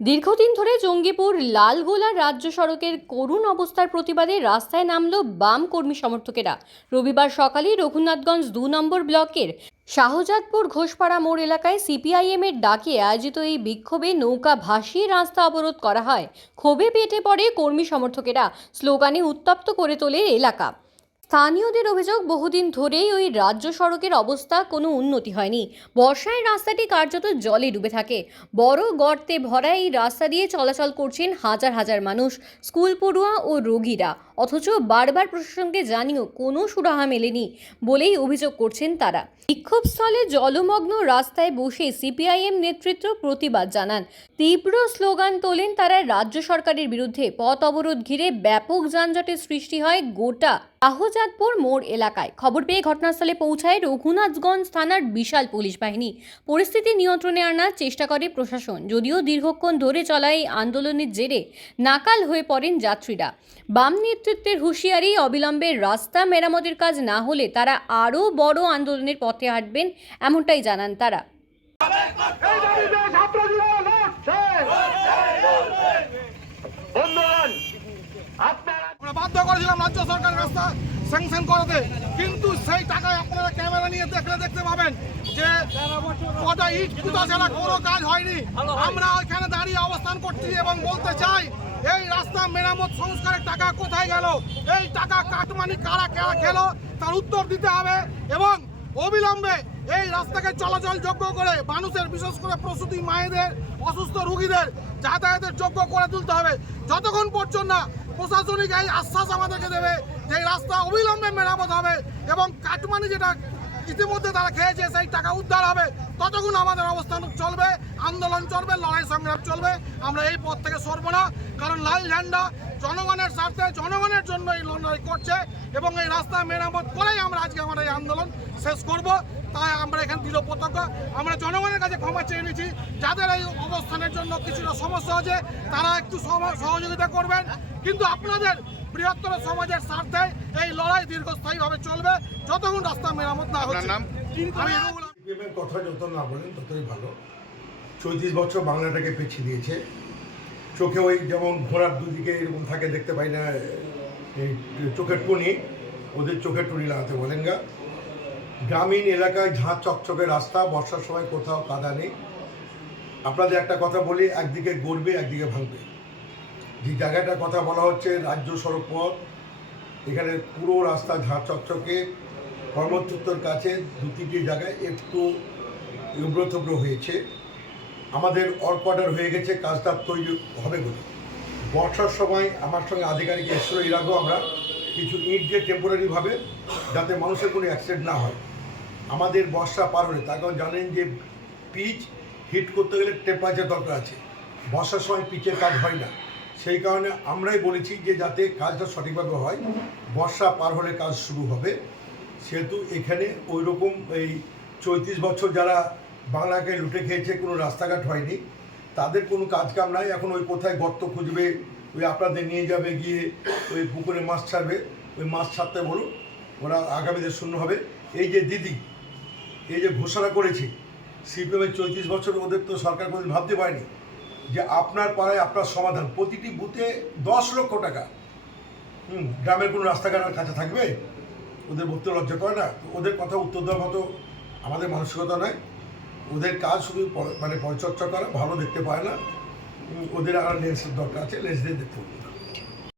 দীর্ঘদিন ধরে জঙ্গিপুর লালগোলা রাজ্য সড়কের করুণ অবস্থার প্রতিবাদে রাস্তায় নামল বাম কর্মী সমর্থকেরা। রবিবার সকালে রঘুনাথগঞ্জ দু নম্বর ব্লকের শাহজাদপুর ঘোষপাড়া মোড় এলাকায় সিপিআইএম এর ডাকে আয়োজিত এই বিক্ষোভে নৌকা ভাসিয়ে রাস্তা অবরোধ করা হয়। ক্ষোভে পেটে পড়ে কর্মী সমর্থকেরা। স্লোগানে উত্তপ্ত করে তোলে এলাকা। স্থানীয়দের অভিযোগ, বহুদিন ধরেই ওই রাজ্য সড়কের অবস্থা কোনো উন্নতি হয়নি। বর্ষায় রাস্তাটি কার্যত জলে ডুবে থাকে। বড় গর্তে ভরা এই রাস্তা দিয়ে চলাচল করছেন হাজার হাজার মানুষ, স্কুল পড়ুয়া ও রোগীরা। অথচ বারবার প্রশাসনকে জানিয়েও কোনো সুরাহা মেলেনি বলেই অভিযোগ করছেন তারা। বিক্ষোভস্থলে জলমগ্ন রাস্তায় বসে সিপিআইএম নেতৃত্ব প্রতিবাদ জানান। তীব্র স্লোগান তোলেন তারা রাজ্য সরকারের বিরুদ্ধে। পথ অবরোধ ঘিরে ব্যাপক যানজটের সৃষ্টি হয় গোটা আহজাদপুর মোড় এলাকায়। খবর পেয়ে ঘটনাস্থলে পৌঁছায় রঘুনাথগঞ্জ থানার বিশাল পুলিশ বাহিনী। পরিস্থিতি নিয়ন্ত্রণে আনার চেষ্টা করে প্রশাসন। যদিও দীর্ঘক্ষণ ধরে চলা এই আন্দোলনের জেরে নাকাল হয়ে পড়েন যাত্রীরা। বাম নেতৃত্বের হুঁশিয়ারি, অবিলম্বে রাস্তা মেরামতের কাজ না হলে তারা আরও বড় আন্দোলনের পথে হাঁটবেন এমনটাই জানান তারা। বাধ্য করেছিলাম রাজ্য সরকার রাস্তা স্যাংশন করতে, কিন্তু সেই টাকায় আপনারা ক্যামেরা নিয়ে দেখলে দেখতে পাবেন যে কটা ইট কুতা ছাড়া কোনো কাজ হয়নি। আমরা ওইখানে দাঁড়িয়ে অবস্থান করছি এবং বলতে চাই এই রাস্তা মেরামত সংস্কারের টাকা কোথায় গেল? এই টাকা কাটমানি কারা কারা খেলো? তার উত্তর দিতে হবে এবং অবিলম্বে এই রাস্তাকে চলাচল যোগ্য করে মানুষের, বিশেষ করে প্রসূতি মায়েদের, অসুস্থ রুগীদের যাতায়াতের যোগ্য করে তুলতে হবে। যতক্ষণ পর্যন্ত না প্রশাসনিক এই আশ্বাস আমাদেরকে দেবে যে রাস্তা অবিলম্বে মেরামত হবে এবং কাটমানি যেটা ইতিমধ্যে তারা খেয়েছে, সেই টাকা উদ্ধার হবে। ততক্ষণ আমাদের অবস্থান চলবে, আন্দোলন চলবে, লড়াই সংগ্রাম চলবে। আমরা এই পথ থেকে সরব না, কারণ লাল ঝান্ডা জনগণের স্বার্থে, জনগণের জন্য এই লড়াই করছে এবং এই রাস্তা মেরামত করেই আমরা আজকে আমাদের এই আন্দোলন শেষ করব। তাই আমরা এখানে দৃঢ় প্রত্যক্ষ। আমরা জনগণের কাছে ক্ষমা চেয়ে নিয়েছি যাদের এই অবস্থানের জন্য কিছুটা সমস্যা আছে, তারা একটু সহযোগিতা করবেন। কিন্তু আপনাদের বৃহত্তর সমাজের স্বার্থে এই লড়াই দীর্ঘস্থায়ীভাবে চলবে। যতক্ষণ রাস্তা মেরামত না হচ্ছে। কথা যত না বলেন ততই ভালো। চৌত্রিশ বছর বাংলাটাকে পেছিয়ে দিয়েছে। চোখে ওই যেমন ঘোড়ার দুদিকে এরকম থাকে দেখতে পাই না এই চোখের টুনি ওদের চোখের টুনি লাগাতে বলেন গা। গ্রামীণ এলাকায় ঝাঁ চকচকে রাস্তা বর্ষার সময় কোথাও কাদা নেই। আপনাদের একটা কথা বলি একদিকে গড়বে একদিকে ভাঙবে। যে জায়গাটার কথা বলা হচ্ছে রাজ্য সড়ক পথ। এখানে পুরো রাস্তা ঝাঁ চকচকে। কর্মচ্যুতর কাছে দু তিনটি জায়গায় একটু উব্রতব্র হয়েছে। আমাদের অর্ডার হয়ে গেছে, কাজটা তৈরি হবে বলে। বর্ষার সময় আমার সঙ্গে আধিকারিক এসেছিল এর আগেও আমরা। কিছু ইট দিয়ে টেম্পোরারিভাবে যাতে মানুষের কোনো অ্যাক্সিডেন্ট না হয়। আমাদের বর্ষা পার হলে, তার কারণ জানেন যে পিচ হিট করতে গেলে টেম্পারেচার দরকার আছে। বর্ষার সময় পিচের কাজ হয় না। সেই কারণে আমরাই বলেছি যে যাতে কাজটা সঠিকভাবে হয়। বর্ষা পার হলে কাজ শুরু হবে। সেহেতু এখানে ওই রকম এই চৌত্রিশ বছর যারা বাংলাকে লুটে খেয়েছে, কোনো রাস্তাঘাট হয়নি, তাদের কোনো কাজ কাম নাই। এখন ওই কোথায় গর্ত খুঁজবে, ওই আপনাদের নিয়ে যাবে, গিয়ে ওই পুকুরে মাছ ছাড়বে, ওই মাছ ছাড়তে বলুন ওরা আগামীদের শূন্য হবে। এই যে দিদি, এই যে ঘোষণা করেছে, সিপিএমের চৌত্রিশ বছর ওদের তো সরকার কোনোদিন ভাবতে পারেনি। যে আপনার পাড়ায় আপনার সমাধান। প্রতিটি বুথে দশ লক্ষ টাকা। হুম, গ্রামের কোনো রাস্তাঘাটের কাছে থাকবে? ওদের ভর্তি লজ্জা করে না? ওদের কথা উত্তর দেওয়ার মতো আমাদের মানসিকতা নয় ওদের কাজ শুধু মানে পরিচর্চা করা, ভালো দেখতে পায় না। ওদের আর লেন্সের দরকার আছে, লেন্স দিয়ে দেখতে হবে।